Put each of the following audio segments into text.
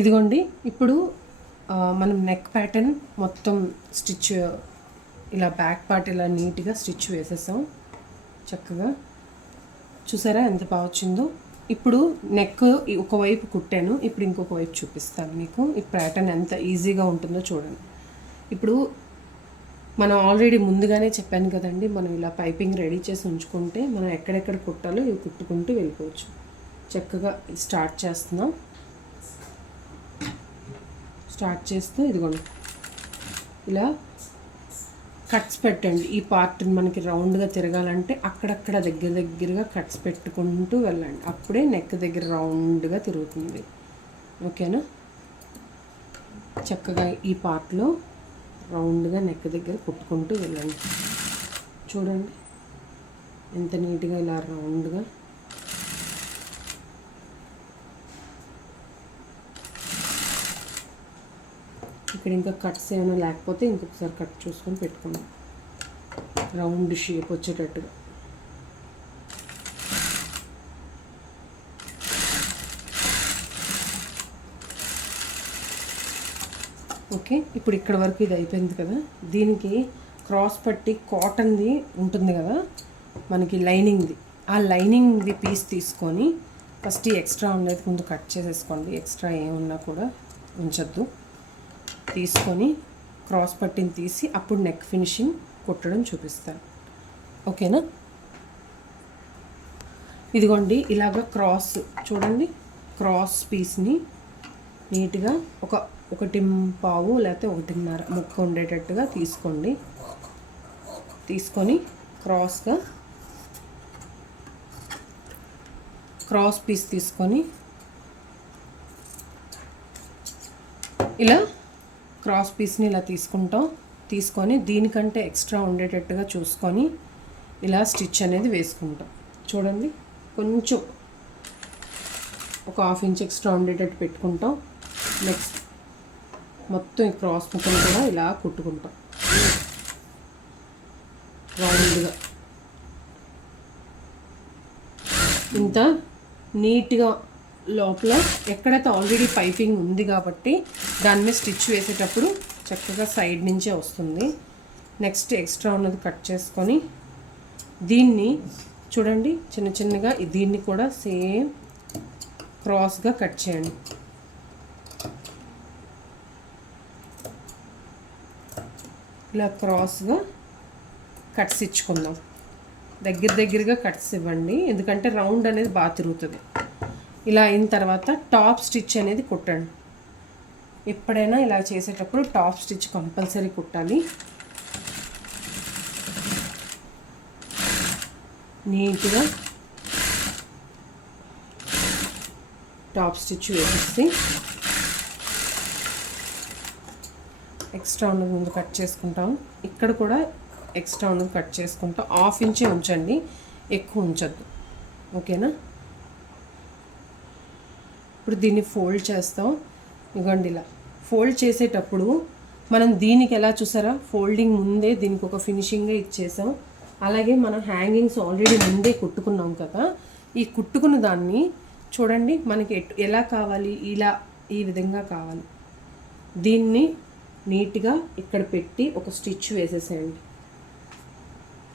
ఇదిగోండి ఇప్పుడు మనం నెక్ ప్యాటర్న్ మొత్తం స్టిచ్ ఇలా బ్యాక్ పార్ట్ ఇలా నీట్గా స్టిచ్ వేసేసాం చక్కగా. చూసారా ఎంత బాగా వచ్చిందో. ఇప్పుడు నెక్ ఒకవైపు కుట్టాను, ఇప్పుడు ఇంకొక వైపు చూపిస్తాను మీకు. ఈ ప్యాటర్న్ ఎంత ఈజీగా ఉంటుందో చూడండి. ఇప్పుడు మనం ఆల్రెడీ ముందుగానే చెప్పాను కదండి, మనం ఇలా పైపింగ్ రెడీ చేసి ఉంచుకుంటే మనం ఎక్కడెక్కడ కుట్టాలో ఇవి కుట్టుకుంటూ వెళ్ళిపోవచ్చు. చక్కగా స్టార్ట్ చేస్తున్నాం. స్టార్ట్ చేస్తూ ఇదిగోండి ఇలా కట్స్ పెట్టండి. ఈ పార్ట్ మనకి రౌండ్గా తిరగాలంటే అక్కడక్కడ దగ్గరగా కట్స్ పెట్టుకుంటూ వెళ్ళండి, అప్పుడే నెక్ దగ్గర రౌండ్గా తిరుగుతుంది. ఓకేనా? చక్కగా ఈ పార్ట్లో రౌండ్గా నెక్ దగ్గర కుట్టుకుంటూ వెళ్ళండి. చూడండి ఎంత నీట్గా ఇలా రౌండ్గా. ఇక్కడ ఇంకా కట్స్ ఏమైనా లేకపోతే ఇంకొకసారి కట్ చూసుకొని పెట్టుకోండి, రౌండ్ షేప్ వచ్చేటట్టుగా. ఓకే, ఇప్పుడు ఇక్కడ వరకు ఇది అయిపోయింది కదా. దీనికి క్రాస్ పట్టి కాటన్ది ఉంటుంది కదా మనకి లైనింగ్ది, ఆ లైనింగ్ది పీస్ తీసుకొని ఫస్ట్ ఈ ఎక్స్ట్రా ఉండేది ముందు కట్ చేసేసుకోండి. ఎక్స్ట్రా ఏమున్నా కూడా ఉంచద్దు. తీసుకొని క్రాస్ పట్టిని తీసి అప్పుడు నెక్ ఫినిషింగ్ కుట్టడం చూపిస్తాను. ఓకేనా? ఇదిగోండి ఇలాగ క్రాస్ చూడండి, క్రాస్ పీస్ని నీట్గా ఒకటి పావు లేకపోతే 1.5 ముక్క ఉండేటట్టుగా తీసుకోండి. తీసుకొని క్రాస్ పీస్ తీసుకొని ఇలా క్రాస్ పీస్ని ఇలా తీసుకొని దీనికంటే ఎక్స్ట్రా ఉండేటట్టుగా చూసుకొని ఇలా స్టిచ్ అనేది వేసుకుంటాం. చూడండి కొంచెం ఒక 1/2 ఇంచ్ ఎక్స్ట్రా ఉండేటట్టు పెట్టుకుంటాం. నెక్స్ట్ మొత్తం ఈ క్రాస్ ముక్కను కూడా ఇలా కుట్టుకుంటాం రౌండ్గా. ఇంత నీట్గా లోపల ఎక్కడైతే ఆల్రెడీ పైపింగ్ ఉంది కాబట్టి దాని మీద స్టిచ్ వేసేటప్పుడు చక్కగా సైడ్ నుంచే వస్తుంది. నెక్స్ట్ ఎక్స్ట్రా ఉన్నది కట్ చేసుకొని దీన్ని చూడండి చిన్నగా దీన్ని కూడా సేమ్ క్రాస్గా కట్ చేయండి. ఇలా క్రాస్గా కట్స్ ఇచ్చుకుందాం. దగ్గరగా కట్స్ ఇవ్వండి, ఎందుకంటే రౌండ్ అనేది బాగా తిరుగుతుంది. ఇలా అయిన తర్వాత టాప్ స్టిచ్ అనేది కుట్టండి. ఎప్పుడైనా ఇలా చేసేటప్పుడు టాప్ స్టిచ్ కంపల్సరీ కుట్టాలి. నీట్గా టాప్ స్టిచ్ వేసేసి ఎక్స్ట్రా ఉన్నది ముందు కట్ చేసుకుంటాం. ఇక్కడ కూడా ఎక్స్ట్రా ఉన్నది కట్ చేసుకుంటాం. 1/2 ఇంచే ఉంచండి, ఎక్కువ ఉంచద్దు. ఓకేనా? ఇప్పుడు దీన్ని ఫోల్డ్ చేస్తాం. ఇవ్వండి ఇలా ఫోల్డ్ చేసేటప్పుడు మనం దీనికి ఎలా చూసారా, ఫోల్డింగ్ ముందే దీనికి ఒక ఫినిషింగ్గా ఇచ్చేసాం. అలాగే మనం హ్యాంగింగ్స్ ఆల్రెడీ ముందే కుట్టుకున్నాం కదా, ఈ కుట్టుకున్న దాన్ని చూడండి మనకి ఎలా కావాలి, ఇలా ఈ విధంగా కావాలి. దీన్ని నీట్గా ఇక్కడ పెట్టి ఒక స్టిచ్ వేసేసేయండి.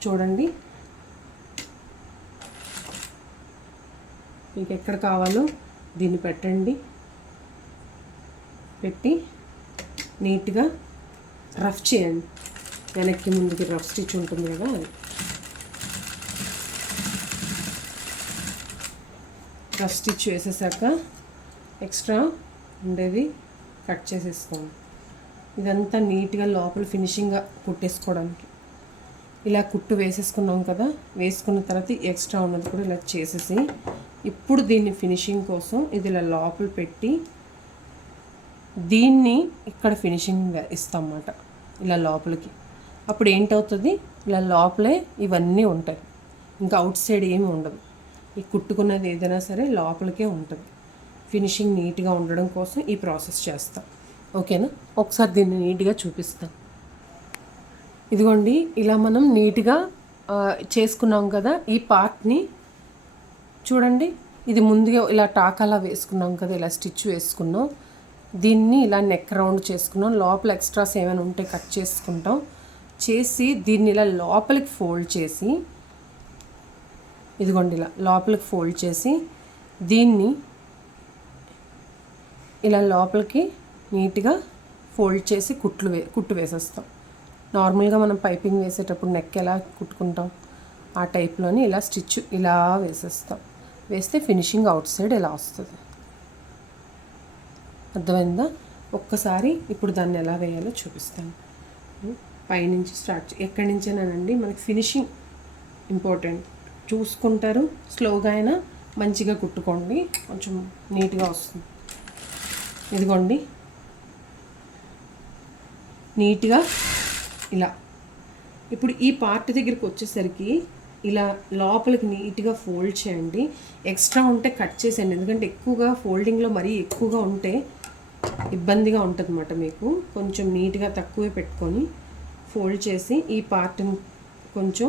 చూడండి మీకు ఎక్కడ కావాలో దీన్ని పెట్టండి. పెట్టి నీట్గా రఫ్ చేయండి. వెనక్కి ముందుకి రఫ్ స్టిచ్ ఉంటుంది కదా, అది రఫ్ స్టిచ్ వేసేసాక ఎక్స్ట్రా ఉండేది కట్ చేసేసుకోండి. ఇదంతా నీట్గా లోపల ఫినిషింగ్గా కుట్టేసుకోవడానికి ఇలా కుట్టు వేసేసుకున్నాం కదా. వేసుకున్న తర్వాత ఎక్స్ట్రా ఉన్నది కూడా ఇలా చేసేసి ఇప్పుడు దీన్ని ఫినిషింగ్ కోసం ఇది ఇలా లోపల పెట్టి దీన్ని ఇక్కడ ఫినిషింగ్ ఇస్తామన్నమాట ఇలా లోపలికి. అప్పుడు ఏంటవుతుంది, ఇలా లోపలే ఇవన్నీ ఉంటాయి, ఇంకా అవుట్ సైడ్ ఏమి ఉండదు. ఈ కుట్టుకున్నది ఏదైనా సరే లోపలికే ఉంటుంది. ఫినిషింగ్ నీట్గా ఉండడం కోసం ఈ ప్రాసెస్ చేస్తాం. ఓకేనా? ఒకసారి దీన్ని నీట్గా చూపిస్తాం. ఇదిగోండి ఇలా మనం నీట్గా చేసుకున్నాం కదా. ఈ పార్ట్ని చూడండి, ఇది ముందుగా ఇలా టాకాలా వేసుకున్నాం కదా, ఇలా స్టిచ్ వేసుకున్నాం. దీన్ని ఇలా నెక్ రౌండ్ చేసుకున్నాం. లోపల ఎక్స్ట్రాస్ ఏమైనా ఉంటే కట్ చేసుకుంటాం. చేసి దీన్ని ఇలా లోపలికి ఫోల్డ్ చేసి, ఇదిగోండి ఇలా లోపలికి ఫోల్డ్ చేసి దీన్ని ఇలా లోపలికి నీట్గా ఫోల్డ్ చేసి కుట్టు వేసేస్తాం. నార్మల్గా మనం పైపింగ్ వేసేటప్పుడు నెక్ ఎలా కుట్టుకుంటాం ఆ టైప్లోని ఇలా స్టిచ్ ఇలా వేసేస్తాం. వేస్తే ఫినిషింగ్ అవుట్ సైడ్ ఇలా వస్తుంది. అర్థమైందా? ఒక్కసారి ఇప్పుడు దాన్ని ఎలా వేయాలో చూపిస్తాను. పైనుంచి స్టార్ట్, ఎక్కడి నుంచేనానండి మనకి ఫినిషింగ్ ఇంపార్టెంట్. చూసుకుంటారు, స్లోగా అయినా మంచిగా కుట్టుకోండి, కొంచెం నీట్గా వస్తుంది. ఇదిగోండి నీట్గా ఇలా. ఇప్పుడు ఈ పార్ట్ దగ్గరికి వచ్చేసరికి ఇలా లోపలికి నీట్గా ఫోల్డ్ చేయండి. ఎక్స్ట్రా ఉంటే కట్ చేసేయండి, ఎందుకంటే ఎక్కువగా ఫోల్డింగ్లో మరీ ఎక్కువగా ఉంటే ఇబ్బందిగా ఉంటుంది అన్నమాట. మీకు కొంచెం నీట్గా తక్కువే పెట్టుకొని ఫోల్డ్ చేసి ఈ పార్ట్ని కొంచెం,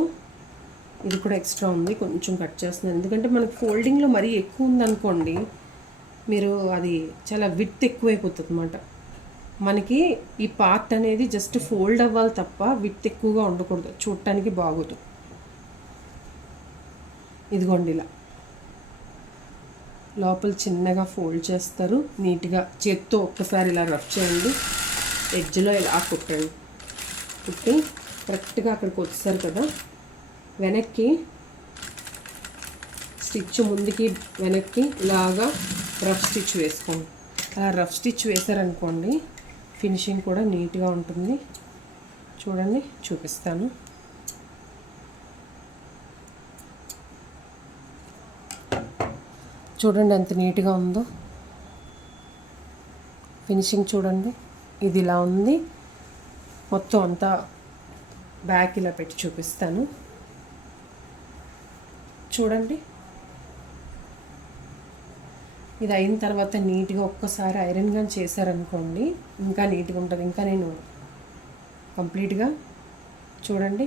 ఇది కూడా ఎక్స్ట్రా ఉంది కొంచెం కట్ చేస్తున్నాను, ఎందుకంటే మనకు ఫోల్డింగ్లో మరీ ఎక్కువ ఉందనుకోండి మీరు అది చాలా విడ్త్ ఎక్కువైపోతుంది అన్నమాట. మనకి ఈ పార్ట్ అనేది జస్ట్ ఫోల్డ్ అవ్వాలి తప్ప విడ్త్ ఎక్కువగా ఉండకూడదు, చూడటానికి బాగోదు. ఇదిగోండి ఇలా లోపల చిన్నగా ఫోల్డ్ చేస్తారు. నీట్గా చేత్తో ఒక్కసారి ఇలా రఫ్ చేయండి, ఎడ్జ్లో ఇలా కుట్టండి. కుట్టి కరెక్ట్గా అక్కడికి వచ్చేసారు కదా, వెనక్కి స్టిచ్ ముందుకి వెనక్కి ఇలాగా రఫ్ స్టిచ్ వేసుకోండి. అలా రఫ్ స్టిచ్ వేసారనుకోండి ఫినిషింగ్ కూడా నీట్గా ఉంటుంది. చూడండి చూపిస్తాను. చూడండి ఎంత నీట్గా ఉందో ఫినిషింగ్. చూడండి ఇది ఇలా ఉంది. మొత్తం అంతా బ్యాక్ ఇలా పెట్టి చూపిస్తాను. చూడండి ఇది అయిన తర్వాత నీట్గా ఒక్కసారి ఐరన్ గన్ చేశారనుకోండి ఇంకా నీట్గా ఉంటుంది. ఇంకా నేను కంప్లీట్గా చూడండి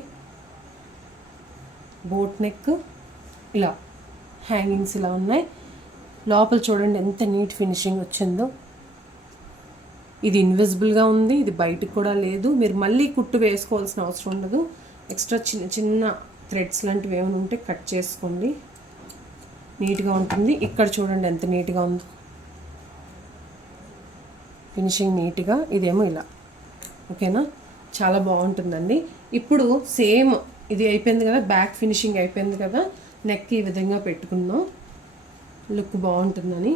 బోట్ నెక్ ఇలా హ్యాంగింగ్స్ ఇలా ఉన్నాయి. లోపల చూడండి ఎంత నీట్ ఫినిషింగ్ వచ్చిందో. ఇది ఇన్విజిబుల్గా ఉంది, ఇది బయటికి కూడా లేదు. మీరు మళ్ళీ కుట్టు వేసుకోవాల్సిన అవసరం ఉండదు. ఎక్స్ట్రా చిన్న చిన్న థ్రెడ్స్ లాంటివి ఏమైనా ఉంటే కట్ చేసుకోండి, నీట్గా ఉంటుంది. ఇక్కడ చూడండి ఎంత నీట్గా ఉందో ఫినిషింగ్ నీట్గా. ఇదేమో ఇలా, ఓకేనా, చాలా బాగుంటుందండి. ఇప్పుడు సేమ్ ఇది అయిపోయింది కదా, బ్యాక్ ఫినిషింగ్ అయిపోయింది కదా, నెక్ ఈ విధంగా పెట్టుకున్నాం, లుక్ బాగుంటుందని.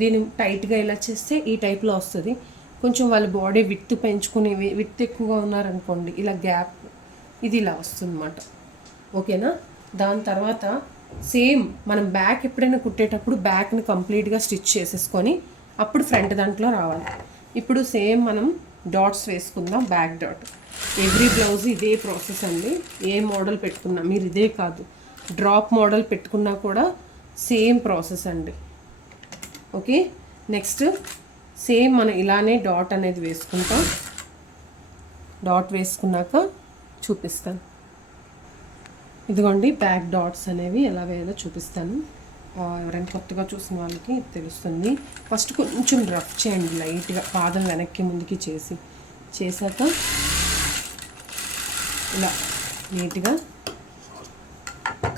దీన్ని టైట్గా ఇలా చేస్తే ఈ టైప్లో వస్తుంది. కొంచెం వాళ్ళ బాడీ విత్ పెంచుకుని విత్ ఎక్కువగా ఉన్నారనుకోండి ఇలా గ్యాప్ ఇది ఇలా వస్తుంది అన్నమాట, ఓకేనా. దాని తర్వాత సేమ్ మనం బ్యాక్ ఎప్పుడైనా కుట్టేటప్పుడు బ్యాక్ని కంప్లీట్గా స్టిచ్ చేసేసుకొని అప్పుడు ఫ్రంట్ దాంట్లో రావాలి. ఇప్పుడు సేమ్ మనం డాట్స్ వేసుకుందాం, బ్యాక్ డాట్. ఎవ్రీ బ్లౌజ్ ఇదే ప్రాసెస్ అండి. ఏ మోడల్ పెట్టుకున్నా మీరు ఇదే కాదు, డ్రాప్ మోడల్ పెట్టుకున్నా కూడా సేమ్ ప్రాసెస్ అండి, ఓకే. నెక్స్ట్ సేమ్ మనం ఇలానే డాట్ అనేది వేసుకుంటాం. డాట్ వేసుకున్నాక చూపిస్తాను. ఇదిగోండి బ్యాక్ డాట్స్ అనేవి ఎలా వేయాలో చూపిస్తాను. ఎవరైనా కొత్తగా చూసిన వాళ్ళకి తెలుస్తుంది. ఫస్ట్ కొంచెం రఫ్ చేయండి లైట్గా, పాదం వెనక్కి ముందుకి చేశాక ఇలా నీట్గా.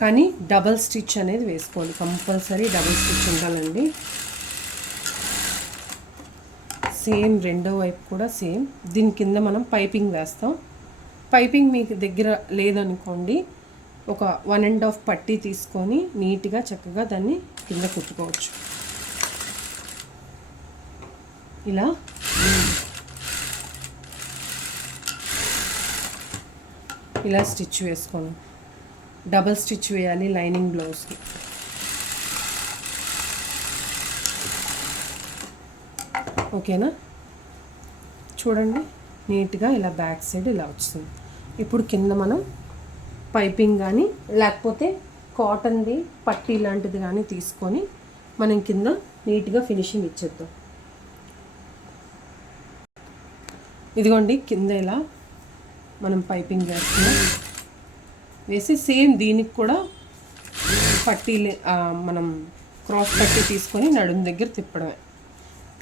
కానీ డబల్ స్టిచ్ అనేది వేసుకోవాలి, కంపల్సరీ డబల్ స్టిచ్ ఉండాలండి. సేమ్ రెండో వైపు కూడా సేమ్. దీని కింద మనం పైపింగ్ వేస్తాం. పైపింగ్ మీకు దగ్గర లేదనుకోండి ఒక 1.5 పట్టీ తీసుకొని నీట్గా చక్కగా దాన్ని కింద కుట్టుకోవచ్చు. ఇలా ఇలా స్టిచ్ వేసుకోండి. డబల్ స్టిచ్ వేయాలి లైనింగ్ బ్లౌజ్కి. ఓకేనా, చూడండి నీట్గా ఇలా బ్యాక్ సైడ్ ఇలా వస్తుంది. ఇప్పుడు కింద మనం పైపింగ్ కానీ లేకపోతే కాటన్ది పట్టీ లాంటిది కానీ తీసుకొని మనం కింద నీట్గా ఫినిషింగ్ ఇచ్చేద్దాం. ఇదిగోండి కింద ఇలా మనం పైపింగ్ వేస్తున్నాం. వేసి సేమ్ దీనికి కూడా పట్టీ మనం క్రాస్ పట్టీ తీసుకొని నడుము దగ్గర తిప్పడమే.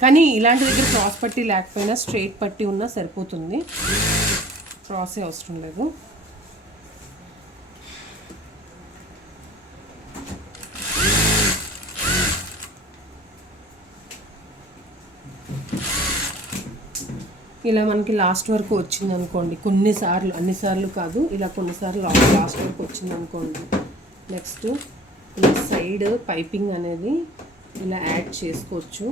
కానీ ఇలాంటి దగ్గర క్రాస్ పట్టి లేకపోయినా స్ట్రైట్ పట్టి ఉన్నా సరిపోతుంది, క్రాసే అవసరం లేదు. ఇలా మనకి లాస్ట్ వరకు వచ్చింది అనుకోండి, కొన్నిసార్లు, అన్నిసార్లు కాదు, ఇలా కొన్నిసార్లు లాస్ట్ వరకు వచ్చింది అనుకోండి. నెక్స్ట్ ఇలా సైడ్ పైపింగ్ అనేది ఇలా యాడ్ చేసుకోవచ్చు.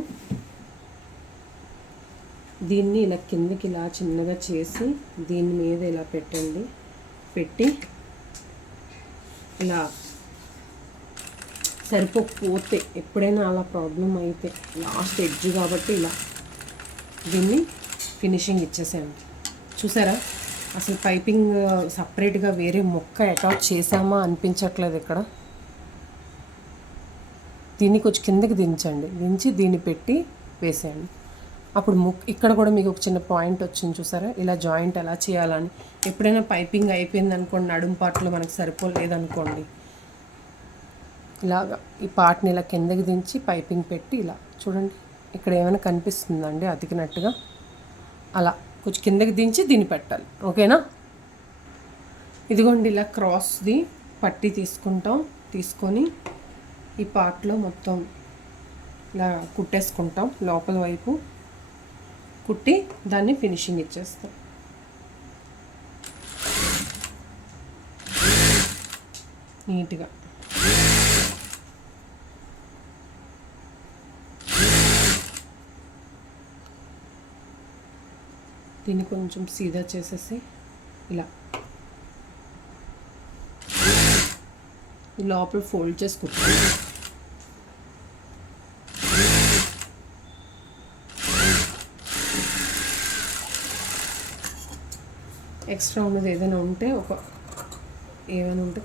దీన్ని ఇలా కిందకి ఇలా చిన్నగా చేసి దీని మీద ఇలా పెట్టండి, పెట్టి ఇలా సరిపోకపోతే ఎప్పుడైనా అలా ప్రాబ్లం అయితే లాస్ట్ ఎడ్జ్ కాబట్టి ఇలా దీన్ని ఫినిషింగ్ ఇచ్చేసేయండి. చూసారా అసలు పైపింగ్ సపరేట్గా వేరే మొక్క అటాచ్ చేసామా అనిపించట్లేదు ఇక్కడ. దీన్ని కొంచెం కిందకి దించి దీన్ని పెట్టి వేసేయండి. అప్పుడు ఇక్కడ కూడా మీకు ఒక చిన్న పాయింట్ వచ్చింది చూసారా, ఇలా జాయింట్ ఎలా చేయాలని. ఎప్పుడైనా పైపింగ్ అయిపోయింది అనుకోండి, నడుము పాటలో మనకు సరిపోలేదనుకోండి, ఇలాగా ఈ పార్ట్ని ఇలా కిందకి దించి పైపింగ్ పెట్టి ఇలా చూడండి, ఇక్కడ ఏమైనా కనిపిస్తుందండి అతికినట్టుగా, అలా కొంచెం కిందకి దించి దీన్ని పెట్టాలి. ఓకేనా? ఇదిగోండి ఇలా క్రాస్ది పట్టి తీసుకొని ఈ పార్ట్లో మొత్తం ఇలా కుట్టేసుకుంటాం, లోపల వైపు కుట్టి దాన్ని ఫినిషింగ్ ఇచ్చేస్తాం. నీట్గా దీన్ని కొంచెం సీదా చేసేసి ఇలా లోపల ఫోల్డ్ చేసి కుట్టాలి. ఎక్స్ట్రా ఉన్నది ఏదైనా ఉంటే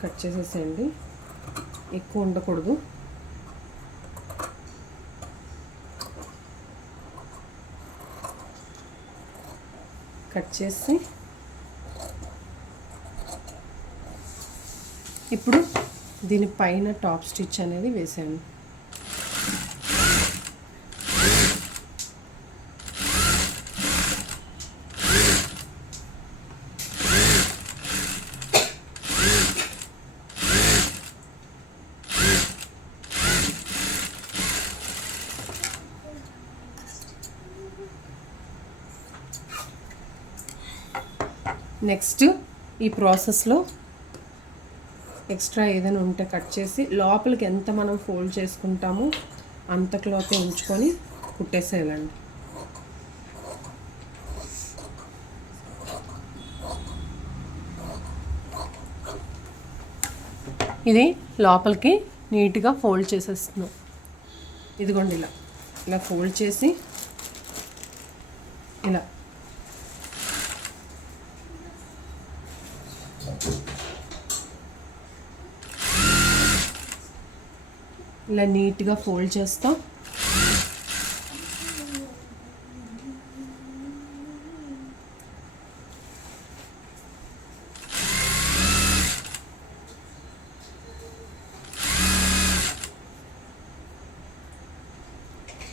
కట్ చేసేసేయండి, ఎక్కువ ఉండకూడదు. కట్ చేసి ఇప్పుడు దీనిపైన టాప్ స్టిచ్ అనేది వేసాను. నెక్స్ట్ ఈ ప్రాసెస్లో ఎక్స్ట్రా ఏదైనా ఉంటే కట్ చేసి లోపలికి ఎంత మనం ఫోల్డ్ చేసుకుంటామో అంత క్లాత్ ఉంచుకొని కుట్టేసేయాలండి. ఇది లోపలికి నీట్గా ఫోల్డ్ చేసేస్తున్నాం. ఇదిగోండి ఇలా ఫోల్డ్ చేసి ఇలా నీట్గా ఫోల్డ్ చేస్తాం.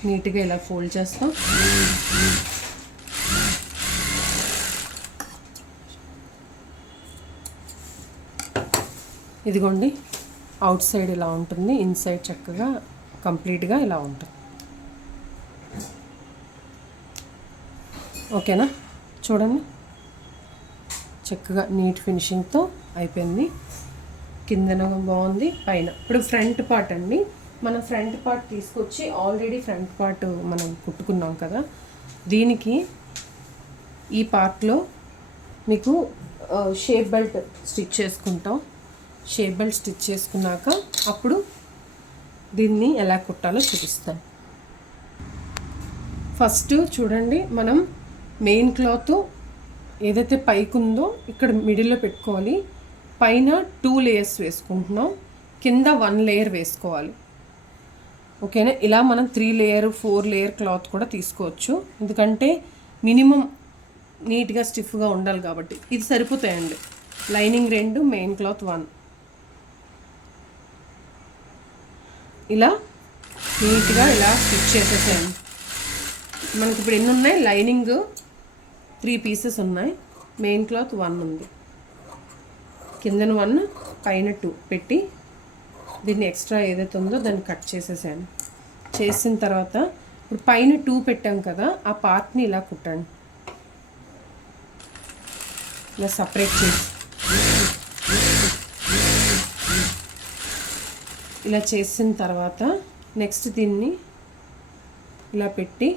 నీట్గా ఇలా ఫోల్డ్ చేస్తాం. ఇదిగోండి అవుట్ సైడ్ ఇలా ఉంటుంది, ఇన్సైడ్ చక్కగా కంప్లీట్గా ఇలా ఉంటుంది. ఓకేనా? చూడండి చక్కగా నీట్ ఫినిషింగ్తో అయిపోయింది. కిందన బాగుంది, పైన. ఇప్పుడు ఫ్రంట్ పార్ట్ అండి. మనం ఫ్రంట్ పార్ట్ తీసుకొచ్చి ఆల్రెడీ ఫ్రంట్ పార్ట్ మనం కుట్టుకున్నాం కదా, దీనికి ఈ పార్ట్లో మీకు షేప్ బెల్ట్ స్టిచ్ చేసుకుంటాం. షేప్ బెల్ట్ స్టిచ్ చేసుకున్నాక అప్పుడు దీన్ని ఎలా కుట్టాలో చూపిస్తాను. ఫస్ట్ చూడండి, మనం మెయిన్ క్లాత్ ఏదైతే పైకి ఉందో ఇక్కడ మిడిల్లో పెట్టుకోవాలి. పైన 2 లేయర్స్ వేసుకుంటున్నాం, కింద 1 లేయర్ వేసుకోవాలి. ఓకేనా? ఇలా మనం 3 లేయర్ 4 లేయర్ క్లాత్ కూడా తీసుకోవచ్చు, ఎందుకంటే మినిమం నీట్గా స్టిఫ్గా ఉండాలి కాబట్టి. ఇది సరిపోతాయండి. Lining 2, main cloth 1. ఇలా నీట్గా ఇలా స్టిచ్ చేసేసాను. మనకి ఇప్పుడు ఎన్ని ఉన్నాయి, లైనింగ్ 3 పీసెస్ ఉన్నాయి, మెయిన్ క్లాత్ 1 ఉంది, కిందన 1 పైన 2 పెట్టి దీన్ని ఎక్స్ట్రా ఏదైతే ఉందో దాన్ని కట్ చేసేసాను. చేసిన తర్వాత ఇప్పుడు పైన 2 పెట్టాం కదా, ఆ పార్ట్ని ఇలా కుట్టండి, ఇలా సపరేట్ చేసి ఇలా చేసిన తర్వాత నెక్స్ట్ దీన్ని ఇలా పెట్టి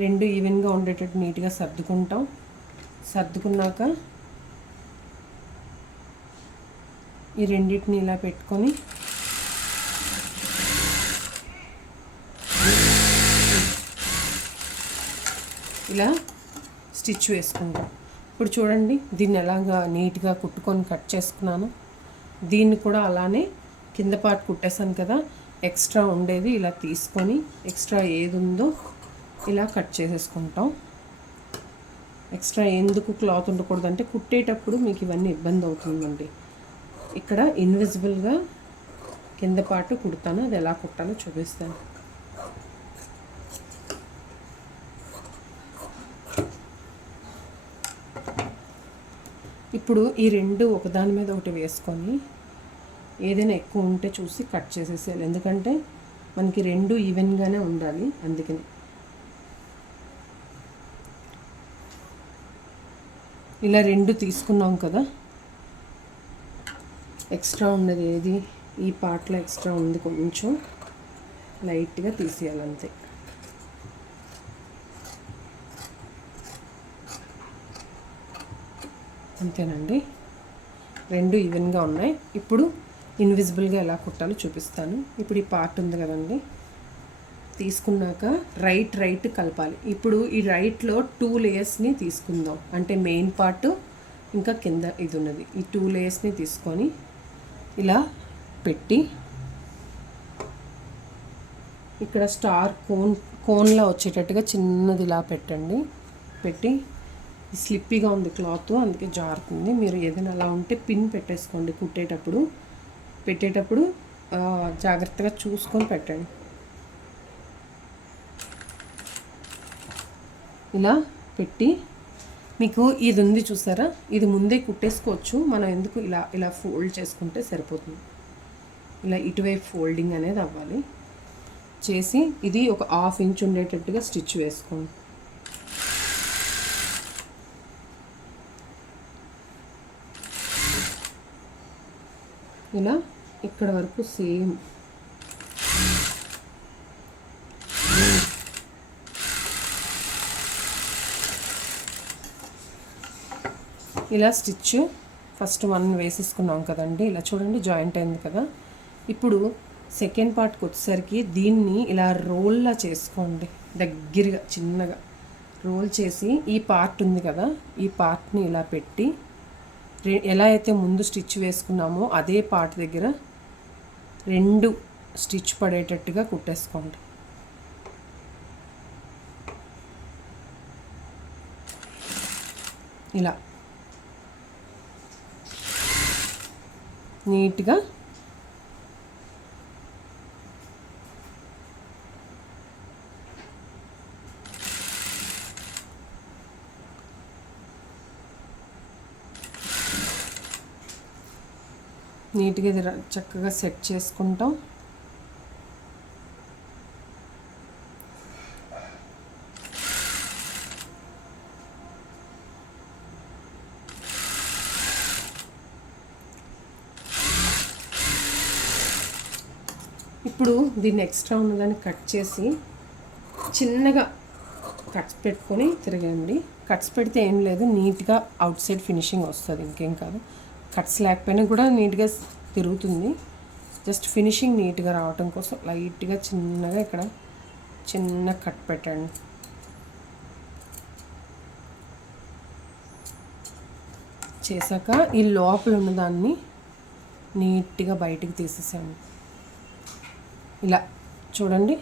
2 ఈవెన్గా ఉండేటట్టు నీట్గా సర్దుకుంటాం. సర్దుకున్నాక ఈ రెండింటిని ఇలా పెట్టుకొని ఇలా స్టిచ్ వేసుకుంటాం. ఇప్పుడు చూడండి దీన్ని ఎలాగా నీట్గా కుట్టుకొని కట్ చేసుకున్నాను. దీన్ని కూడా అలానే కింద పార్ట్ కుట్టేసాను కదా, ఎక్స్ట్రా ఉండేది ఇలా తీసుకొని ఎక్స్ట్రా ఏది ఉందో ఇలా కట్ చేసేసుకుంటాం. ఎక్స్ట్రా ఎందుకు క్లాత్ ఉండకూడదు అంటే కుట్టేటప్పుడు మీకు ఇవన్నీ ఇబ్బంది అవుతుందండి. ఇక్కడ ఇన్విజిబుల్గా కింద పార్ట్ కుడతాను, అది ఎలా కుట్టాలో చూపిస్తాను. ఇప్పుడు ఈ 2 ఒకదాని మీద ఒకటి వేసుకొని ఏదైనా ఎక్కువ ఉంటే చూసి కట్ చేసేసేయాలి, ఎందుకంటే మనకి 2 ఈవెన్గానే ఉండాలి. అందుకని ఇలా 2 తీసుకున్నాం కదా, ఎక్స్ట్రా ఉన్నది ఏది, ఈ పార్ట్లో ఎక్స్ట్రా ఉంది, కొంచెం లైట్గా తీసేయాలంతే. అంతేనండి, 2 ఈవెన్గా ఉన్నాయి. ఇప్పుడు ఇన్విజిబుల్గా ఎలా కుట్టాలో చూపిస్తాను. ఇప్పుడు ఈ పార్ట్ ఉంది కదండి, తీసుకున్నాక రైట్ కలపాలి. ఇప్పుడు ఈ రైట్లో 2 లేయర్స్ని తీసుకుందాం, అంటే మెయిన్ పార్ట్ ఇంకా కింద ఇది ఉన్నది, ఈ 2 లేయర్స్ని తీసుకొని ఇలా పెట్టి ఇక్కడ స్టార్ కోన్లా వచ్చేటట్టుగా చిన్నది ఇలా పెట్టండి. పెట్టి స్లిప్పీగా ఉంది క్లాత్, అందుకే జారుతుంది. మీరు ఏదైనా అలా ఉంటే పిన్ పెట్టేసుకోండి, పెట్టేటప్పుడు జాగ్రత్తగా చూసుకొని పెట్టండి. ఇలా పెట్టి మీకు ఇది ఉంది చూసారా, ఇది ముందే కుట్టేసుకోవచ్చు, మనం ఎందుకు ఇలా ఫోల్డ్ చేసుకుంటే సరిపోతుంది. ఇలా ఇటువైపు ఫోల్డింగ్ అనేది అవ్వాలి. చేసి ఇది ఒక 1/2 ఇంచ్ ఉండేటట్టుగా స్టిచ్ వేసుకోండి. ఇలా ఇక్కడ వరకు సేమ్ ఇలా స్టిచ్ ఫస్ట్ 1 వేసేసుకున్నాం కదండి, ఇలా చూడండి జాయింట్ అయింది కదా. ఇప్పుడు సెకండ్ పార్ట్కి వచ్చేసరికి దీన్ని ఇలా రోల్లా చేసుకోండి, దగ్గరగా చిన్నగా రోల్ చేసి ఈ పార్ట్ ఉంది కదా, ఈ పార్ట్ని ఇలా పెట్టి ఎలా అయితే ముందు స్టిచ్ వేసుకున్నామో అదే పార్ట్ దగ్గర 2 స్టిచ్ పడేటట్టుగా కుట్టేసుకోండి. ఇలా నీట్గా నీట్గా ఇది చక్కగా సెట్ చేసుకుంటాం. ఇప్పుడు దీన్ని ఎక్స్ట్రా ఉన్నదాన్ని కట్ చేసి చిన్నగా కట్స్ పెట్టుకొని తిరగండి. కట్స్ పెడితే ఏం లేదు, నీట్గా అవుట్ సైడ్ ఫినిషింగ్ వస్తుంది, ఇంకేం కాదు. కట్స్ లేకపోయినా కూడా నీట్గా తిరుగుతుంది. జస్ట్ ఫినిషింగ్ నీట్గా రావటం కోసం లైట్గా చిన్నగా ఇక్కడ చిన్న కట్ పెట్టండి. చేశాక ఈ లోపల ఉన్నదాన్ని నీట్గా బయటికి తీసేసాము. ఇలా చూడండి,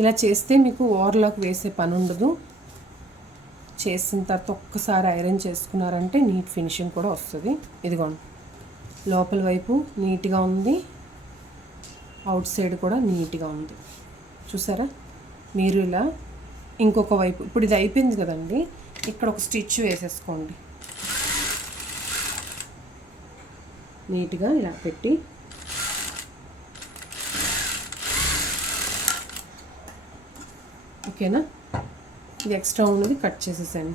ఇలా చేస్తే మీకు ఓవర్లాక్ వేసే పని ఉండదు. చేసిన తర్వాత ఒక్కసారి ఐరన్ చేసుకున్నారంటే నీట్ ఫినిషింగ్ కూడా వస్తుంది. ఇదిగోండి, లోపల వైపు నీట్గా ఉంది, అవుట్ సైడ్ కూడా నీట్గా ఉంది. చూసారా? మీరు ఇలా ఇంకొక వైపు, ఇప్పుడు ఇది అయిపోయింది కదండి, ఇక్కడ ఒక స్టిచ్ వేసేసుకోండి. నీట్గా ఇలా పెట్టి ఓకేనా? ఇది ఎక్స్ట్రా ఉన్నది కట్ చేసేసాను.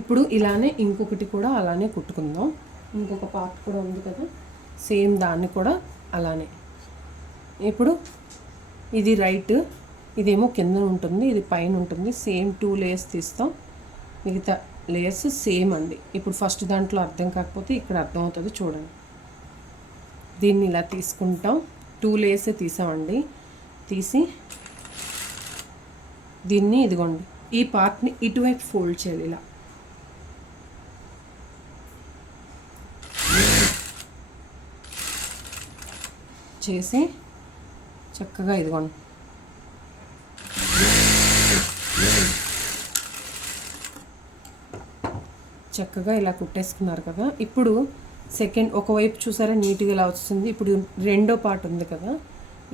ఇప్పుడు ఇలానే ఇంకొకటి కూడా అలానే కుట్టుకుందాం. ఇంకొక పార్ట్ కూడా ఉంది కదా, సేమ్ దాన్ని కూడా అలానే. ఇప్పుడు ఇది రైట్, ఇదేమో కింద ఉంటుంది, ఇది పైన ఉంటుంది. సేమ్ 2 లేయర్స్ తీస్తాం, మిగతా లేయర్స్ సేమ్ అండి. ఇప్పుడు ఫస్ట్ దాంట్లో అర్థం కాకపోతే ఇక్కడ అర్థం అవుతుంది, చూడండి. దీన్ని ఇలా తీసుకుంటాం, 2 లేయర్సే తీసామండి. తీసి దీన్ని ఇదిగోండి, ఈ పార్ట్ని ఇటువైపు ఫోల్డ్ చేయాలి. ఇలా చేసి చక్కగా ఇదిగోండి చక్కగా ఇలా కుట్టేసుకున్నారు కదా. ఇప్పుడు సెకండ్ ఒకవైపు చూసారా నీట్గా ఇలా వస్తుంది. ఇప్పుడు రెండో పార్ట్ ఉంది కదా,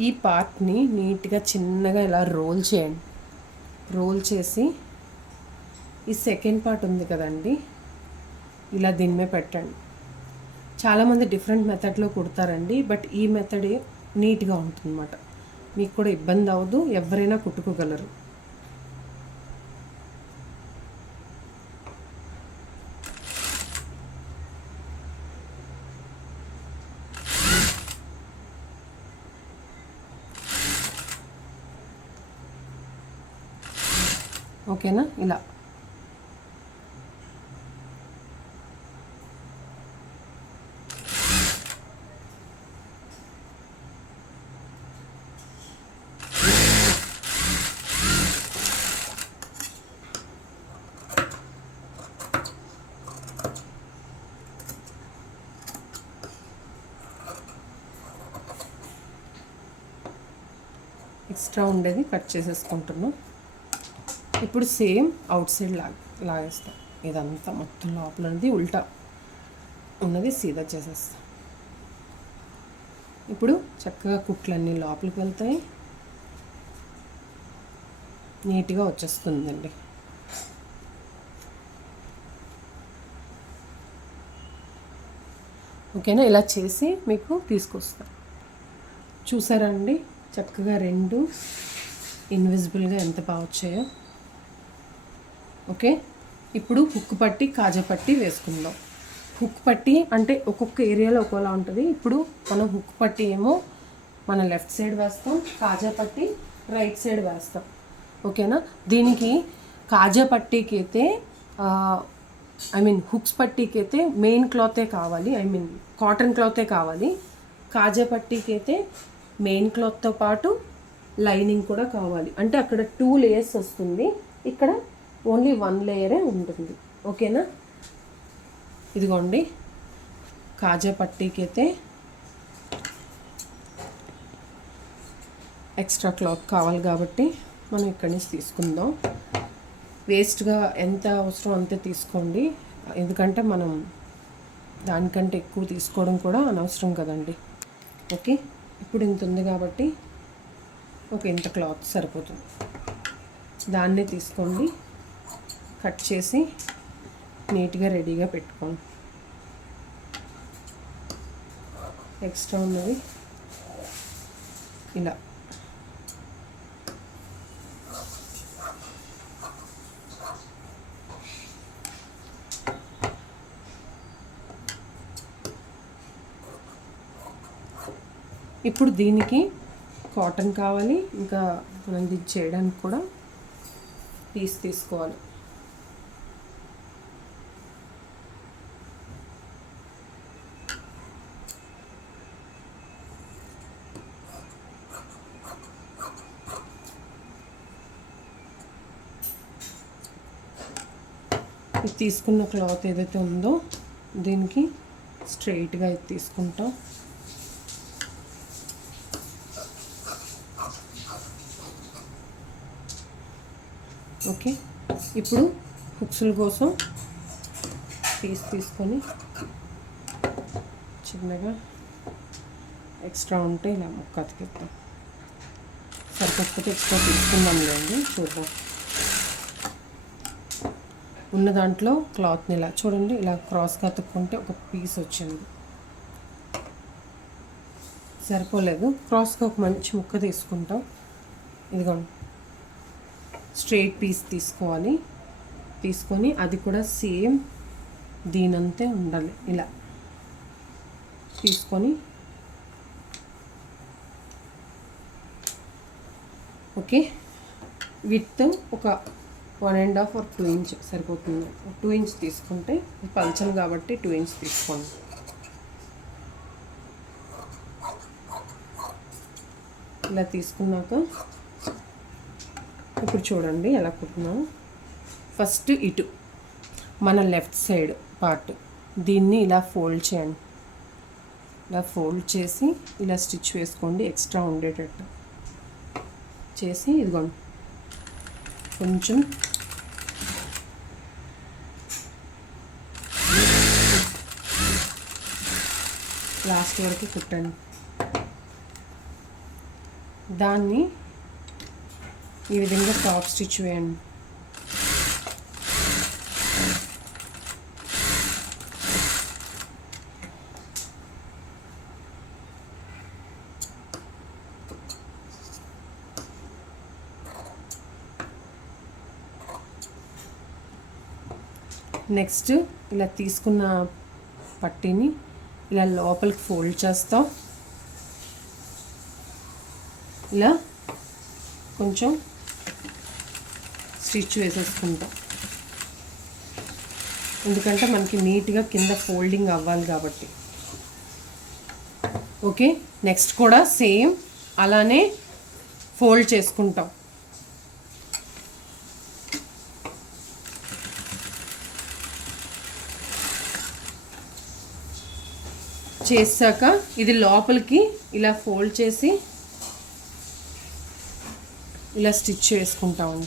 ఈ పార్ట్ని నీట్గా చిన్నగా ఇలా రోల్ చేయండి. రోల్ చేసి ఈ సెకండ్ పార్ట్ ఉంది కదండి, ఇలా దీని మీద పెట్టండి. చాలామంది డిఫరెంట్ మెథడ్లో కుడతారండి, బట్ ఈ మెథడే నీట్గా ఉంటుందన్నమాట. మీకు కూడా ఇబ్బంది అవ్వదు, ఎవరైనా కుట్టుకోగలరు. ఓకేనా? ఇలా ఎక్స్ట్రా ఉండేది కట్ చేసేసుకుంటున్నాం. ఇప్పుడు సేమ్ అవుట్ సైడ్ లాగేస్తాం. ఇదంతా మొత్తం లోపల ఉన్నది ఉల్టా ఉన్నది సీదా చేసేస్తాం. ఇప్పుడు చక్కగా కుట్లన్నీ లోపలికి వెళ్తాయి, నీట్గా వచ్చేస్తుందండి. ఓకేనా? ఇలా చేసి మీకు తీసుకొస్తాం. చూసారా అండి, చక్కగా రెండు ఇన్విజిబుల్గా ఎంత బాగా వచ్చాయో. ఓకే, ఇప్పుడు హుక్ పట్టి కాజా పట్టి వేసుకుందాం. హుక్ పట్టి అంటే ఒక్కొక్క ఏరియాలో ఒక్కోలా ఉంటుంది. ఇప్పుడు మనం హుక్ పట్టి ఏమో మన లెఫ్ట్ సైడ్ వేస్తాం, కాజా పట్టి రైట్ సైడ్ వేస్తాం. ఓకేనా? దీనికి కాజా పట్టీకి అయితే హుక్స్ పట్టీకి అయితే మెయిన్ క్లాతే కావాలి, కాటన్ క్లాతే కావాలి. కాజా పట్టీకి అయితే మెయిన్ క్లాత్తో పాటు లైనింగ్ కూడా కావాలి. అంటే అక్కడ 2 లేయర్స్ వస్తుంది, ఇక్కడ ఓన్లీ 1 లేయరే ఉంటుంది. ఓకేనా? ఇదిగోండి, కాజా పట్టీకి అయితే ఎక్స్ట్రా క్లాత్ కావాలి కాబట్టి మనం ఇక్కడి నుంచి తీసుకుందాం. వేస్ట్గా ఎంత అవసరం అంతే తీసుకోండి, ఎందుకంటే మనం దానికంటే ఎక్కువ తీసుకోవడం కూడా అనవసరం కదండి. ఓకే, ఇప్పుడు ఇంత ఉంది కాబట్టి ఇంత క్లాత్ సరిపోతుంది. దాన్నే తీసుకోండి, కట్ చేసి నీట్గా రెడీగా పెట్టుకోండి. ఎక్స్ట్రా ఉన్నది ఇలా ఇప్పుడు దీనికి కాటన్ కావాలి, ఇంకా మనం ఇది చేయడానికి కూడా పీస్ తీసుకోవాలి. ఇది తీసుకున్న క్లాత్ ఏదైతే ఉందో దీనికి స్ట్రైట్గా ఇది తీసుకుంటాం. ఓకే, ఇప్పుడు హుక్స్ల కోసం పీస్ తీసుకొని చిన్నగా ఎక్స్ట్రా ఉంటే ఇలా ముక్క అతికిద్దాం. సరిపోతే ఎక్స్ట్రా తీసుకుందాం లేండి, చూద్దాం. ఉన్న దాంట్లో క్లాత్ని ఇలా చూడండి, ఇలా క్రాస్గా అతుక్కుంటే ఒక పీస్ వచ్చింది. సరిపోలేదు, క్రాస్గా ఒక మంచి ముక్క తీసుకుంటాం. ఇదిగోండి, స్ట్రైట్ పీస్ తీసుకోవాలి. తీసుకొని అది కూడా సేమ్ దీనంతే ఉండాలి. ఇలా తీసుకొని ఓకే, విత్ ఒక 1.5 or 2 ఇంచ్ సరిపోతుంది. 2 ఇంచ్ తీసుకుంటే పల్చను కాబట్టి 2 ఇంచ్ తీసుకోండి. ఇలా తీసుకున్నాక ఇప్పుడు చూడండి ఎలా కుట్టినా. ఫస్ట్ ఇటు మన లెఫ్ట్ సైడ్ పార్ట్ దీన్ని ఇలా ఫోల్డ్ చేయండి. ఇలా ఫోల్డ్ చేసి ఇలా స్టిచ్ వేసుకోండి, ఎక్స్ట్రా ఉండేటట్టు చేసి. ఇదిగోండి, కొంచెం లాస్ట్ వరకు కుట్టండి. దాన్ని ఈ విధంగా టాప్ స్టిచ్ వేయండి. నెక్స్ట్ ఇలా తీసుకున్న పట్టీని ఇలా లోపలికి ఫోల్డ్ చేస్తాం. ఇలా కొంచెం స్టిచ్ వేసేసుకుంటాం, ఎందుకంటే మనకి నీట్గా కింద ఫోల్డింగ్ అవ్వాలి కాబట్టి. ఓకే, నెక్స్ట్ కూడా సేమ్ అలానే ఫోల్డ్ చేసుకుంటాం. చేశాక ఇది లోపలికి ఇలా ఫోల్డ్ చేసి ఇలా స్టిచ్ వేసుకుంటాము.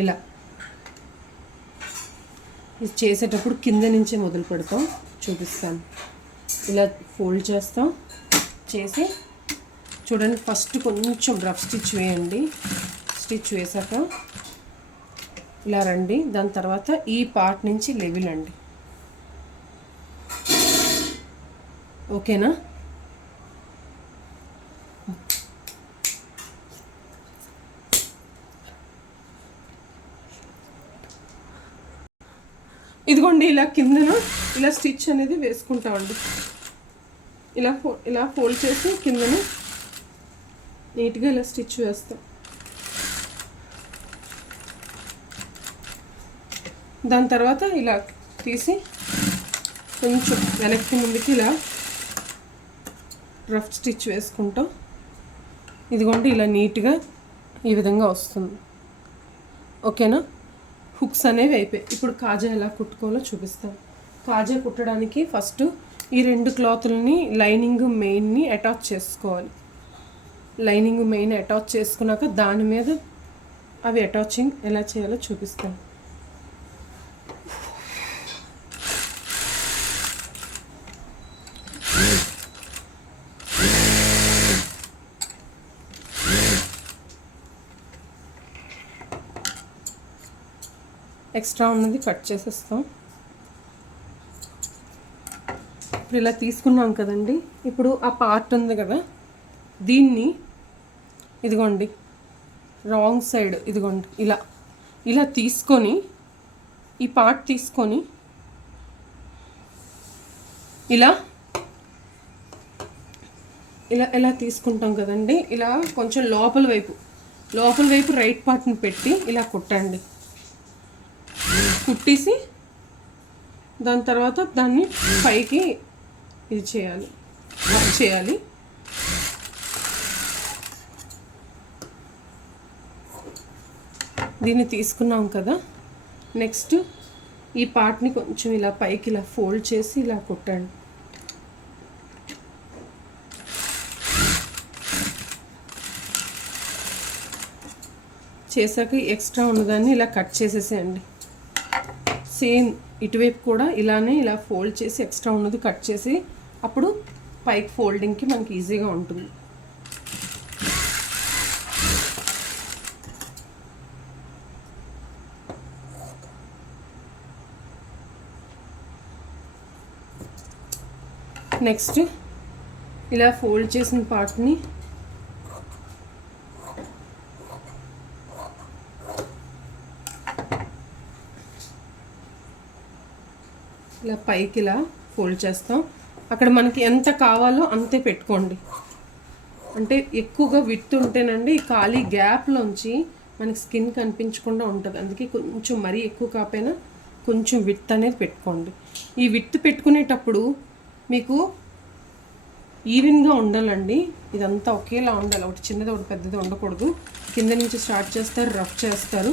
ఇలా ఇది చేసేటప్పుడు కింద నుంచే మొదలు పెడతాం, చూపిస్తాను. ఇలా ఫోల్డ్ చేస్తాం, చేసి చూడండి ఫస్ట్ కొంచెం రఫ్ స్టిచ్ వేయండి. స్టిచ్ వేసాక ఇలా రండి, దాని తర్వాత ఈ పార్ట్ నుంచి లెవెల్ అండి. ఓకేనా? ఇదిగోండి, ఇలా కిందన ఇలా స్టిచ్ అనేది వేసుకుంటామండి. ఇలా ఫోల్డ్ చేసి కిందన నీట్గా ఇలా స్టిచ్ వేస్తాం. దాని తర్వాత ఇలా తీసి కొంచెం వెనక్కి ముందుకి ఇలా రఫ్ స్టిచ్ వేసుకుంటాం. ఇదిగోండి, ఇలా నీట్గా ఈ విధంగా వస్తుంది. ఓకేనా? హుక్స్ అనేవి అయిపోయాయి. ఇప్పుడు కాజా ఎలా కుట్టుకోవాలో చూపిస్తాను. కాజా కుట్టడానికి ఫస్ట్ ఈ 2 క్లాతులని లైనింగ్ మెయిన్ని అటాచ్ చేసుకోవాలి. లైనింగ్ మెయిన్ అటాచ్ చేసుకున్నాక దాని మీద అవి అటాచింగ్ ఎలా చేయాలో చూపిస్తాను. ఎక్స్ట్రా ఉన్నది కట్ చేసేస్తాం. ఇప్పుడు ఇలా తీసుకున్నాం కదండి, ఇప్పుడు ఆ పార్ట్ ఉంది కదా, దీన్ని ఇదిగోండి రాంగ్ సైడ్ ఇదిగోండి ఇలా తీసుకొని ఈ పార్ట్ తీసుకొని ఇలా తీసుకుంటాం కదండి. ఇలా కొంచెం లోపల వైపు రైట్ పార్ట్ని పెట్టి ఇలా కుట్టండి. కుట్టేసి దాని తర్వాత దాన్ని పైకి ఇది చేయాలి, వర్క్ చేయాలి. దీన్ని తీసుకున్నాం కదా, నెక్స్ట్ ఈ పార్ట్ని కొంచెం ఇలా పైకి ఇలా ఫోల్డ్ చేసి ఇలా కుట్టండి. చేశాక ఎక్స్ట్రా ఉన్నదాన్ని ఇలా కట్ చేసేసేయండి. సేమ్ ఇటువైపు కూడా ఇలానే ఇలా ఫోల్డ్ చేసి ఎక్స్ట్రా ఉన్నది కట్ చేసి అప్పుడు పైకి ఫోల్డింగ్కి మనకి ఈజీగా ఉంటుంది. నెక్స్ట్ ఇలా ఫోల్డ్ చేసిన పార్ట్ని ఇలా పైకి ఇలా ఫోల్డ్ చేస్తాం. అక్కడ మనకి ఎంత కావాలో అంతే పెట్టుకోండి. అంటే ఎక్కువగా విడ్త్ ఉంటేనండి ఖాళీ గ్యాప్లోంచి మనకి స్కిన్ కనిపించకుండా ఉంటుంది. అందుకే కొంచెం మరీ ఎక్కువ కాకపోయినా కొంచెం విడ్త్ అనేది పెట్టుకోండి. ఈ విడ్త్ పెట్టుకునేటప్పుడు మీకు ఈవెన్గా ఉండాలండి. ఇదంతా ఒకేలా ఉండాలి. ఒకటి చిన్నది ఒకటి పెద్దది ఉండకూడదు. కింద నుంచి స్టార్ట్ చేస్తారు, రఫ్ చేస్తారు.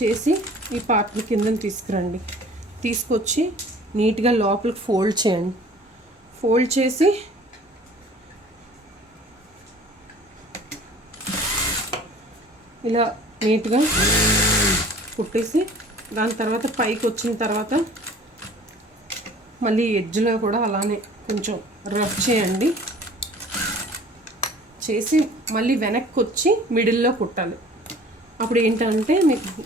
చేసి ఈ పార్ట్ని కిందని తీసుకురండి. తీసుకొచ్చి నీట్గా లోపలికి ఫోల్డ్ చేయండి. ఫోల్డ్ చేసి ఇలా నీట్గా కుట్టేసి దాని తర్వాత పైకి వచ్చిన తర్వాత మళ్ళీ ఎడ్జ్లో కూడా అలానే కొంచెం రఫ్ చేయండి. చేసి మళ్ళీ వెనక్కి వచ్చి మిడిల్లో కుట్టాలి. అప్పుడు ఏంటంటే మీకు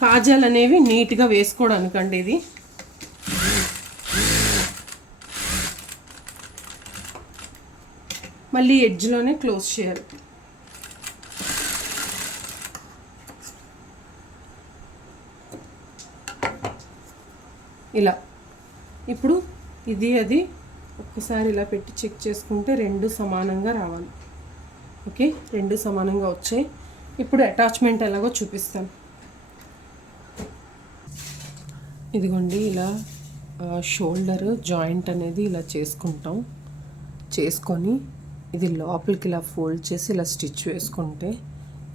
కాజాలు అనేవి నీట్గా వేసుకోవడానికండి. ఇది మళ్ళీ ఎడ్జ్లోనే క్లోజ్ చేయాలి. ఇలా ఇప్పుడు ఇది అది ఒక్కసారి ఇలా పెట్టి చెక్ చేసుకుంటే రెండు సమానంగా రావాలి. ఓకే, రెండు సమానంగా వచ్చాయి. ఇప్పుడు అటాచ్మెంట్ ఎలాగో చూపిస్తాను. ఇదిగోండి ఇలా షోల్డర్ జాయింట్ అనేది ఇలా చేసుకుంటాం. చేసుకొని ఇది లోపలికి ఇలా ఫోల్డ్ చేసి ఇలా స్టిచ్ వేసుకుంటే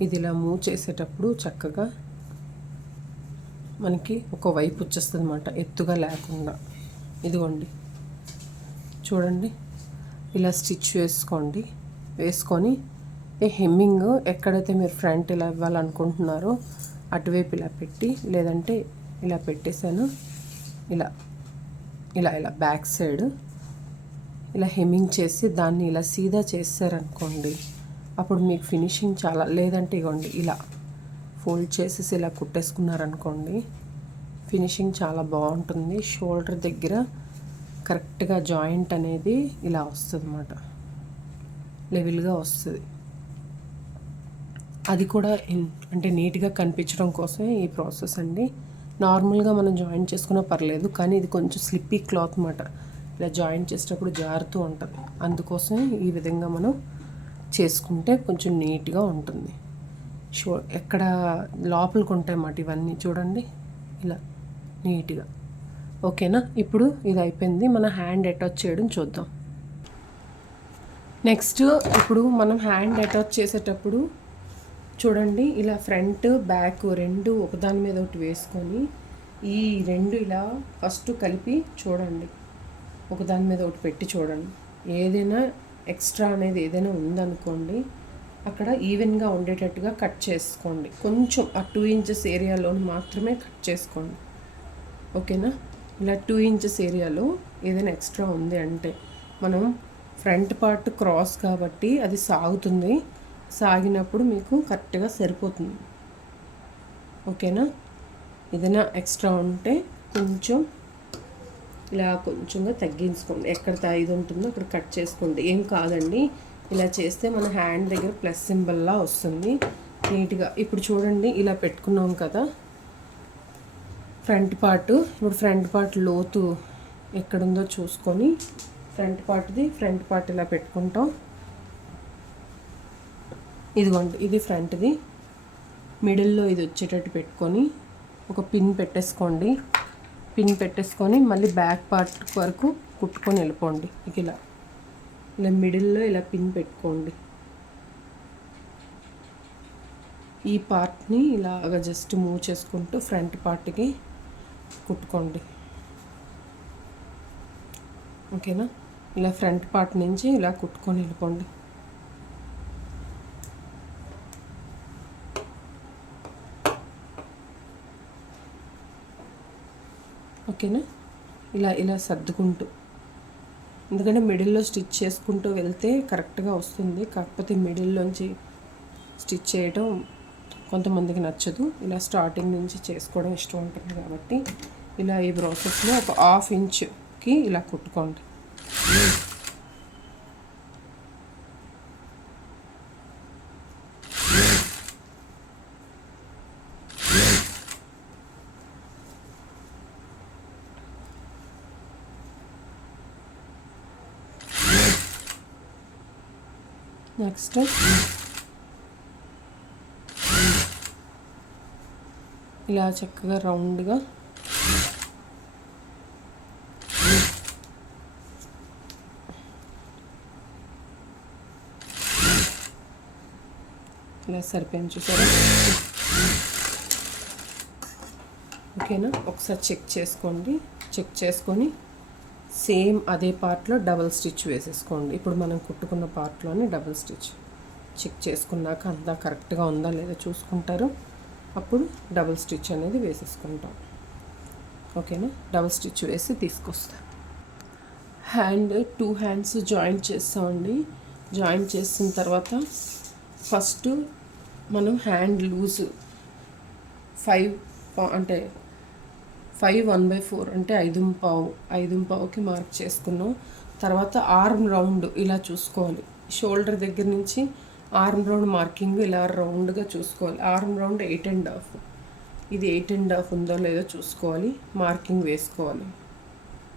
ఇది ఇలా మూవ్ చేసేటప్పుడు చక్కగా మనకి ఒక వైపు వచ్చేస్తుంది అన్నమాట, ఎత్తుగా లేకుండా. ఇదిగోండి చూడండి, ఇలా స్టిచ్ వేసుకోండి. వేసుకొని ఈ హెమ్మింగ్ ఎక్కడైతే మీరు ఫ్రంట్ ఇలా ఇవ్వాలనుకుంటున్నారో అటువైపు ఇలా పెట్టి, లేదంటే ఇలా పెట్టేశాను, ఇలా ఇలా ఇలా బ్యాక్ సైడ్ ఇలా హెమ్మింగ్ చేసి దాన్ని ఇలా సీదా చేశారనుకోండి, అప్పుడు మీకు ఫినిషింగ్ చాలా. లేదంటే ఇవ్వండి ఇలా ఫోల్డ్ చేసేసి ఇలా కుట్టేసుకున్నారనుకోండి, ఫినిషింగ్ చాలా బాగుంటుంది. షోల్డర్ దగ్గర కరెక్ట్గా జాయింట్ అనేది ఇలా వస్తుంది అన్నమాట, లెవెల్గా వస్తుంది. అది కూడా అంటే నీట్గా కనిపించడం కోసమే ఈ ప్రాసెస్ అండి. నార్మల్గా మనం జాయింట్ చేసుకున్నా పర్లేదు, కానీ ఇది కొంచెం స్లిప్పీ క్లాత్ అన్నమాట. ఇలా జాయింట్ చేసేటప్పుడు జారుతూ ఉంటుంది. అందుకోసం ఈ విధంగా మనం చేసుకుంటే కొంచెం నీట్గా ఉంటుంది. ఎక్కడ లోపలికి ఉంటాయి అన్నమాట ఇవన్నీ. చూడండి ఇలా నీట్గా. ఓకేనా, ఇప్పుడు ఇది అయిపోయింది. మన హ్యాండ్ అటాచ్ చేయడం చూద్దాం. నెక్స్ట్ ఇప్పుడు మనం హ్యాండ్ అటాచ్ చేసేటప్పుడు చూడండి, ఇలా ఫ్రంట్ బ్యాక్ రెండు ఒకదాని మీద ఒకటి వేసుకొని ఈ రెండు ఇలా ఫస్ట్ కలిపి చూడండి, ఒకదాని మీద ఒకటి పెట్టి చూడండి. ఏదైనా ఎక్స్ట్రా అనేది ఏదైనా ఉందనుకోండి, అక్కడ ఈవెన్గా ఉండేటట్టుగా కట్ చేసుకోండి. కొంచెం ఆ 2 ఇంచెస్ ఏరియాలో మాత్రమే కట్ చేసుకోండి. ఓకేనా, ఇలా 2 ఇంచెస్ ఏరియాలో ఏదైనా ఎక్స్ట్రా ఉంది అంటే, మనం ఫ్రంట్ పార్ట్ క్రాస్ కాబట్టి అది సాగుతుంది. సాగినప్పుడు మీకు కరెక్ట్గా సరిపోతుంది. ఓకేనా, ఏదైనా ఎక్స్ట్రా ఉంటే కొంచెం ఇలా కొంచెంగా తగ్గించుకోండి. ఎక్కడ ఇది ఉంటుందో అక్కడ కట్ చేసుకోండి. ఏం కాదండి, ఇలా చేస్తే మన హ్యాండ్ దగ్గర ప్లస్ సింబల్లా వస్తుంది నీట్గా. ఇప్పుడు చూడండి, ఇలా పెట్టుకున్నాం కదా ఫ్రంట్ పార్ట్. ఇప్పుడు ఫ్రంట్ పార్ట్ లోతు ఎక్కడుందో చూసుకొని ఫ్రంట్ పార్ట్ ఇలా పెట్టుకుంటాం. ఇదిగోండి, ఇది ఫ్రంట్ది. మిడిల్లో ఇది వచ్చేటట్టు పెట్టుకొని ఒక పిన్ పెట్టేసుకోండి. పిన్ పెట్టేసుకొని మళ్ళీ బ్యాక్ పార్ట్ వరకు కుట్టుకొని వెళ్ళిపోండి. ఇలా ఇలా మిడిల్లో ఇలా పిన్ పెట్టుకోండి. ఈ పార్ట్ని ఇలాగ జస్ట్ మూవ్ చేసుకుంటూ ఫ్రంట్ పార్ట్కి కుట్టుకోండి. ఓకేనా, ఇలా ఫ్రంట్ పార్ట్ నుంచి ఇలా కుట్టుకొని వెళ్ళిపోండి. ఓకేనా. ఇలా ఇలా సర్దుకుంటూ, ఎందుకంటే మిడిల్లో స్టిచ్ చేసుకుంటూ వెళ్తే కరెక్ట్గా వస్తుంది. కాకపోతే మిడిల్లోంచి స్టిచ్ చేయడం కొంతమందికి నచ్చదు. ఇలా స్టార్టింగ్ నుంచి చేసుకోవడం ఇష్టం ఉంటుంది కాబట్టి ఇలా ఈ ప్రాసెస్లో ఒక 1/2 ఇంచ్కి ఇలా కుట్టుకోండి. నెక్స్ట్ ఇలా చక్కగా రౌండ్గా ఇలా సరిపోయింది చూసారా. ఓకేనా. ఒకసారి చెక్ చేసుకోండి. చెక్ చేసుకొని సేమ్ అదే పార్ట్లో డబల్ స్టిచ్ వేసేసుకోండి. ఇప్పుడు మనం కుట్టుకున్న పార్ట్లోనే డబల్ స్టిచ్ చెక్ చేసుకున్నాక అంతా కరెక్ట్గా ఉందా లేదా చూసుకుంటారు. అప్పుడు డబల్ స్టిచ్ అనేది వేసేసుకుంటాం. ఓకేనా. డబల్ స్టిచ్ వేసి తీసుకొస్తాం. హ్యాండ్ 2 హ్యాండ్స్ జాయింట్ చేస్తామండి. జాయింట్ చేసిన తర్వాత ఫస్ట్ మనం హ్యాండ్ లూజ్ 5 అంటే 5 1/4 అంటే 5.5కి మార్క్ చేసుకున్నాం. తర్వాత ఆర్మ్ రౌండ్ ఇలా చూసుకోవాలి. షోల్డర్ దగ్గర నుంచి ఆర్మ్ రౌండ్ మార్కింగ్ ఇలా రౌండ్గా చూసుకోవాలి. ఆర్మ్ రౌండ్ 8.5, ఇది 8.5 ఉందో లేదో చూసుకోవాలి. మార్కింగ్ వేసుకోవాలి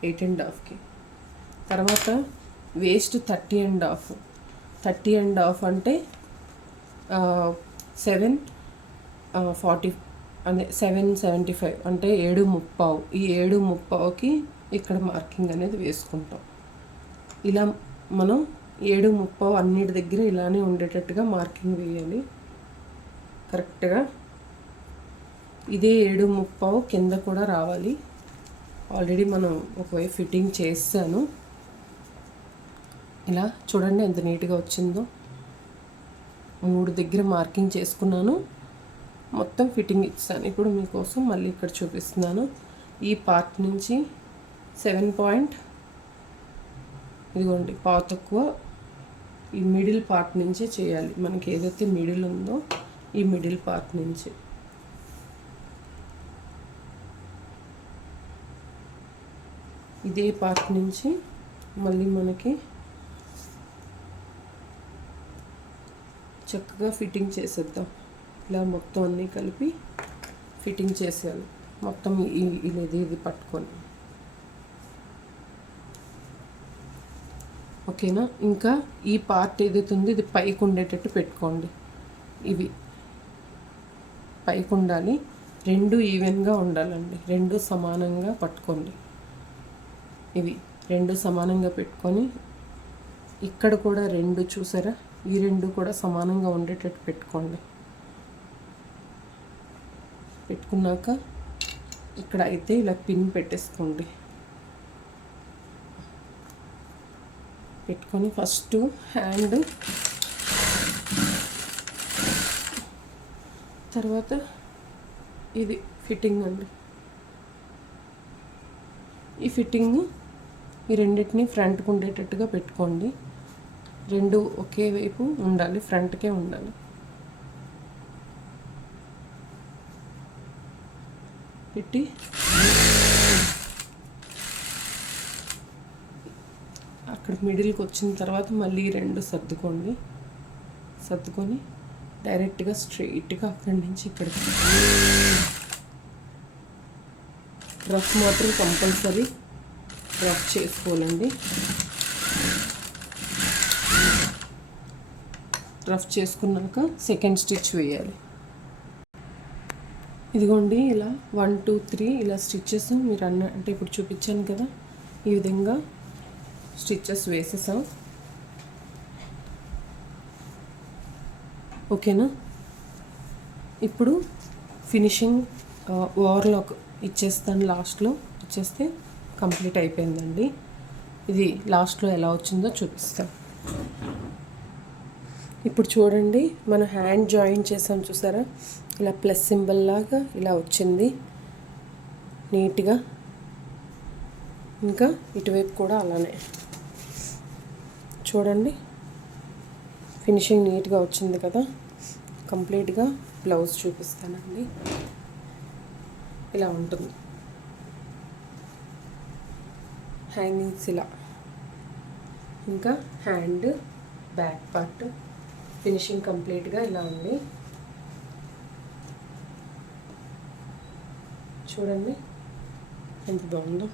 8.5కి. తర్వాత వేస్ట్ 30.5 అంటే 7.40 అదే 7.75 అంటే 7.30. ఈ 7.30కి ఇక్కడ మార్కింగ్ అనేది వేసుకుంటాం. ఇలా మనం 7.30 అన్నిటి దగ్గర ఇలానే ఉండేటట్టుగా మార్కింగ్ వేయాలి కరెక్ట్గా. ఇదే 7.30 కింద కూడా రావాలి. ఆల్రెడీ మనం ఒకవైపు ఫిట్టింగ్ చేస్తాను. ఇలా చూడండి ఎంత నీట్గా వచ్చిందో. 3 దగ్గర మార్కింగ్ చేసుకున్నాను, మొత్తం ఫిట్టింగ్ ఇచ్చాను. ఇప్పుడు మీకోసం మళ్ళీ ఇక్కడ చూపిస్తున్నాను. ఈ పార్ట్ నుంచి 7 ఇదిగోండి పావు తక్కువ ఈ మిడిల్ పార్ట్ నుంచే చేయాలి. మనకి ఏదైతే మిడిల్ ఉందో ఈ మిడిల్ పార్ట్ నుంచి ఇదే పార్ట్ నుంచి మళ్ళీ మనకి చక్కగా ఫిట్టింగ్ చేసేద్దాం. ఇలా మొత్తం అన్నీ కలిపి ఫిట్టింగ్ చేసేయాలి. మొత్తం ఇది పట్టుకొని. ఓకేనా. ఇంకా ఈ పార్ట్ ఏదైతే ఉందో ఇది పైకి ఉండేటట్టు పెట్టుకోండి. ఇవి పైకి ఉండాలి. 2 ఈవెన్గా ఉండాలండి. 2 సమానంగా పట్టుకోండి. ఇవి 2 సమానంగా పెట్టుకొని ఇక్కడ కూడా 2 చూసారా, ఈ 2 కూడా సమానంగా ఉండేటట్టు పెట్టుకోండి. పెట్టుకున్నాక ఇక్కడ అయితే ఇలా పిన్ పెట్టేసుకోండి. పెట్టుకొని ఫస్ట్ హ్యాండ్, తర్వాత ఇది ఫిట్టింగ్ అండి. ఈ ఫిట్టింగ్ ఈ రెండింటిని ఫ్రంట్కి ఉండేటట్టుగా పెట్టుకోండి. 2 ఒకే వైపు ఉండాలి, ఫ్రంట్కే ఉండాలి. పెట్టి అక్కడ మిడిల్కి వచ్చిన తర్వాత మళ్ళీ 2 సర్దుకొని డైరెక్ట్గా స్ట్రైట్గా అక్కడి నుంచి ఇక్కడికి. రఫ్ మాత్రం కంపల్సరీ రఫ్ చేసుకోవాలండి. రఫ్ చేసుకున్నాక సెకండ్ స్టిచ్ వేయాలి. ఇదిగోండి ఇలా 1 2 3 ఇలా స్టిచ్చెస్ మీరు అంటే ఇప్పుడు చూపించాను కదా, ఈ విధంగా స్టిచ్చెస్ వేసేసాం. ఓకేనా. ఇప్పుడు ఫినిషింగ్ ఓవర్లాక్ ఇచ్చేస్తాను. లాస్ట్లో ఇచ్చేస్తే కంప్లీట్ అయిపోయిందండి. ఇది లాస్ట్లో ఎలా వచ్చిందో చూపిస్తాను. ఇప్పుడు చూడండి, మనం హ్యాండ్ జాయిన్ చేసాం చూసారా, ఇలా ప్లస్ సింబల్ లాగా ఇలా వచ్చింది నీట్గా. ఇంకా ఇటువైపు కూడా అలానే చూడండి, ఫినిషింగ్ నీట్గా వచ్చింది కదా. కంప్లీట్గా బ్లౌజ్ చూపిస్తానండి. ఇలా ఉంటుంది, హ్యాంగింగ్స్ ఇలా. ఇంకా హ్యాండ్ బ్యాక్ పార్ట్ ఫినిషింగ్ కంప్లీట్గా ఇలా ఉంది. చూడండి ఎంత బాగుందో.